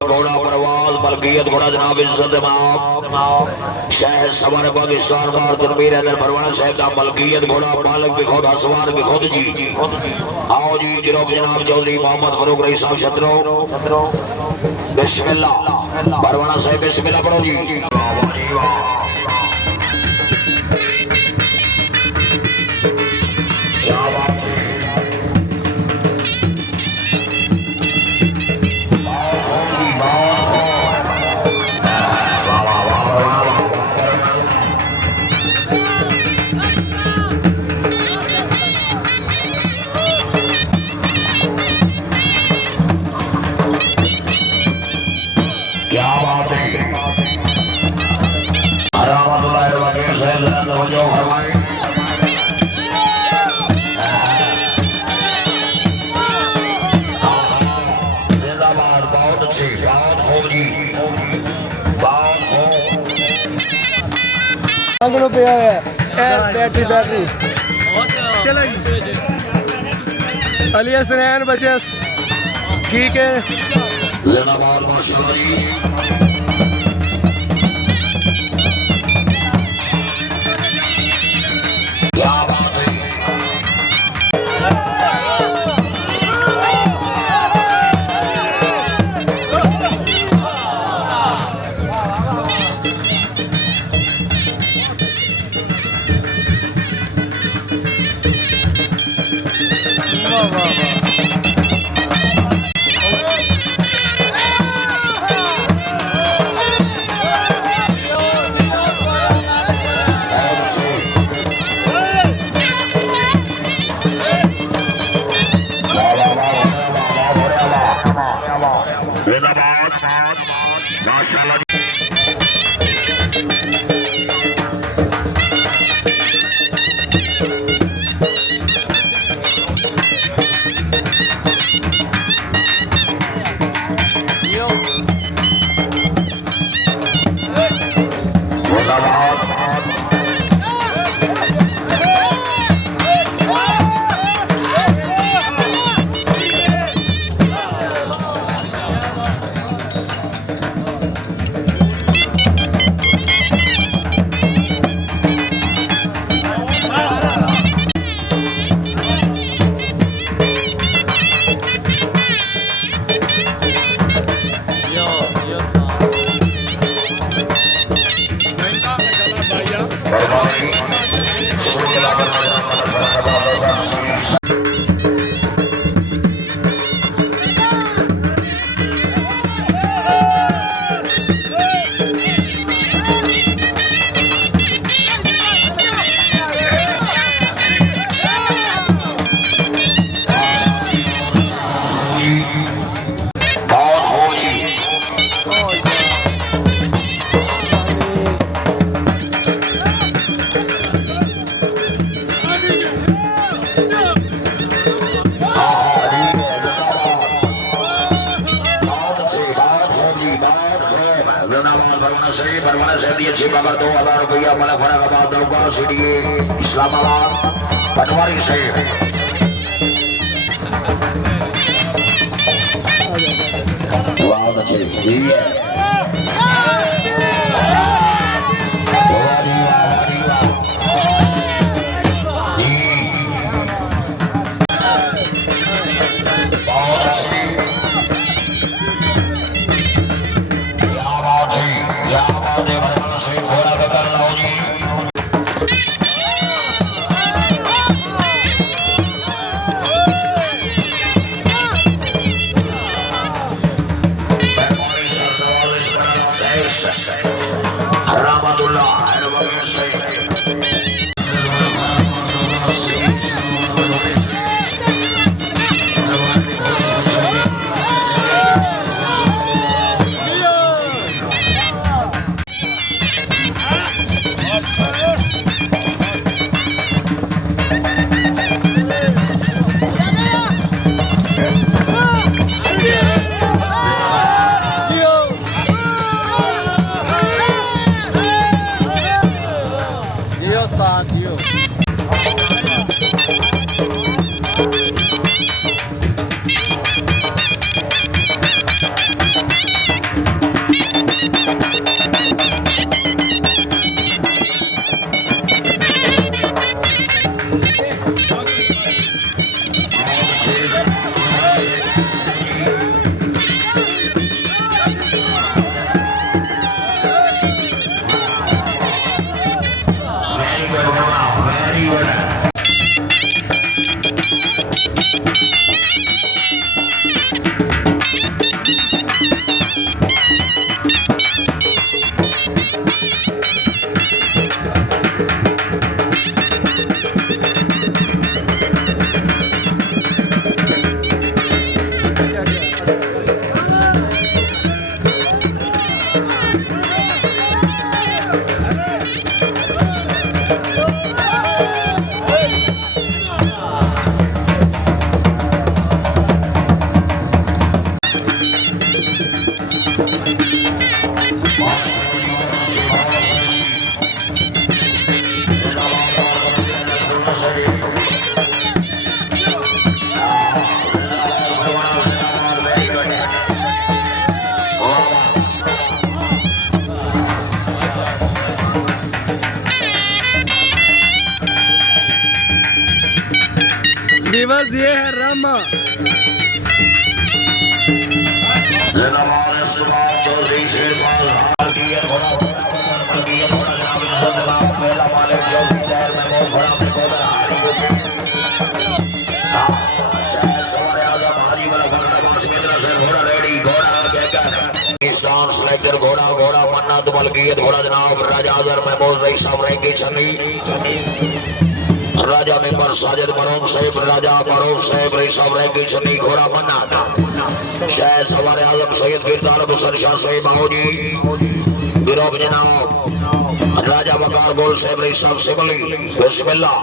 घोड़ा परवाज मलकियत घोड़ा जनाब इज्जत शहर सवार पाकिस्तान बार तनवीर हैदर परवाना साहब का मलकियत घोड़ा मालिक भी खुद हसवार भी खुद जी। आओ जी जनाब जनाब चौधरी मोहम्मद फरूक रईस साहब छतरो बिस्मिल्लाह परवाना साहब बिस्मिल्लाह पढ़ो जी। पिया है बैटरी चलो अली हसनैन बचस ठीक है जिंदाबाद माशाअल्लाह जी। क्या बात है माशाअल्लाह परवाना से दिए 2000 रुपया मला फरागाबाद नौका सीडीए इस्लामाबाद पटवारी से बहुत अच्छे वीवर्स ये है रामा सिलेक्टर घोड़ा घोड़ा मन्नत मलकियत घोड़ा जनाब राजा आजर महमूद रईस साहब रहेंगे छन्नी राजा मेंबर साजिद मरूम साहिब राजा मरूम साहिब रईस साहब रहेंगे छन्नी घोड़ा मन्नत शाह सवार आजम सैयद गिरदार हुसैन शाह साहिब आओजी गिरोह जनाब राजा वकार गोल साहिब रईस साहब सिमली बिस्मिल्लाह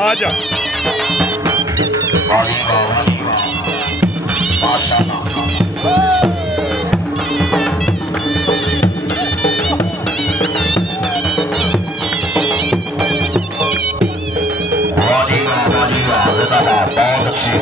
आजा बहुत अच्छी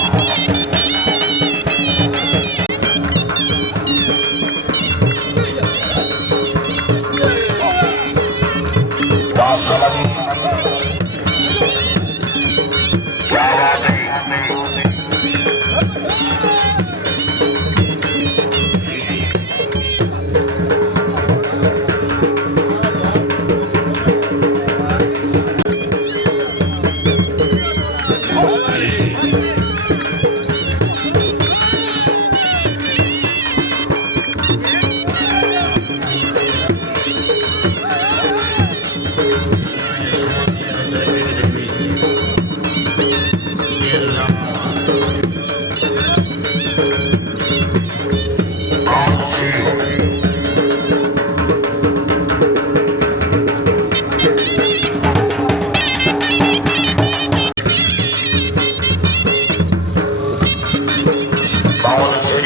माशाल्लाह जी सवाल से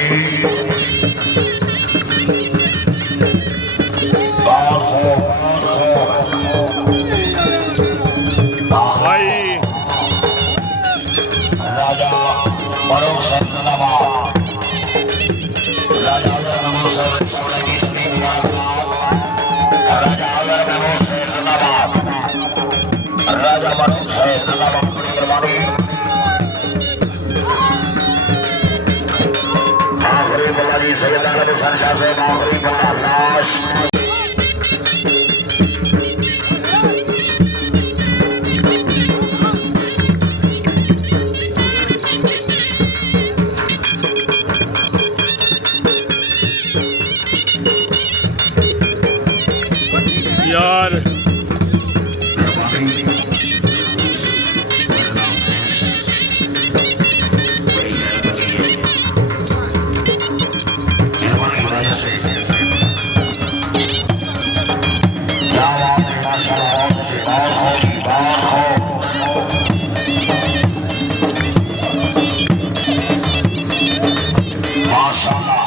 राजा जी सैयद आलम हुसैन शाह से आखिरी घोड़ा लाश यार माशाअल्लाह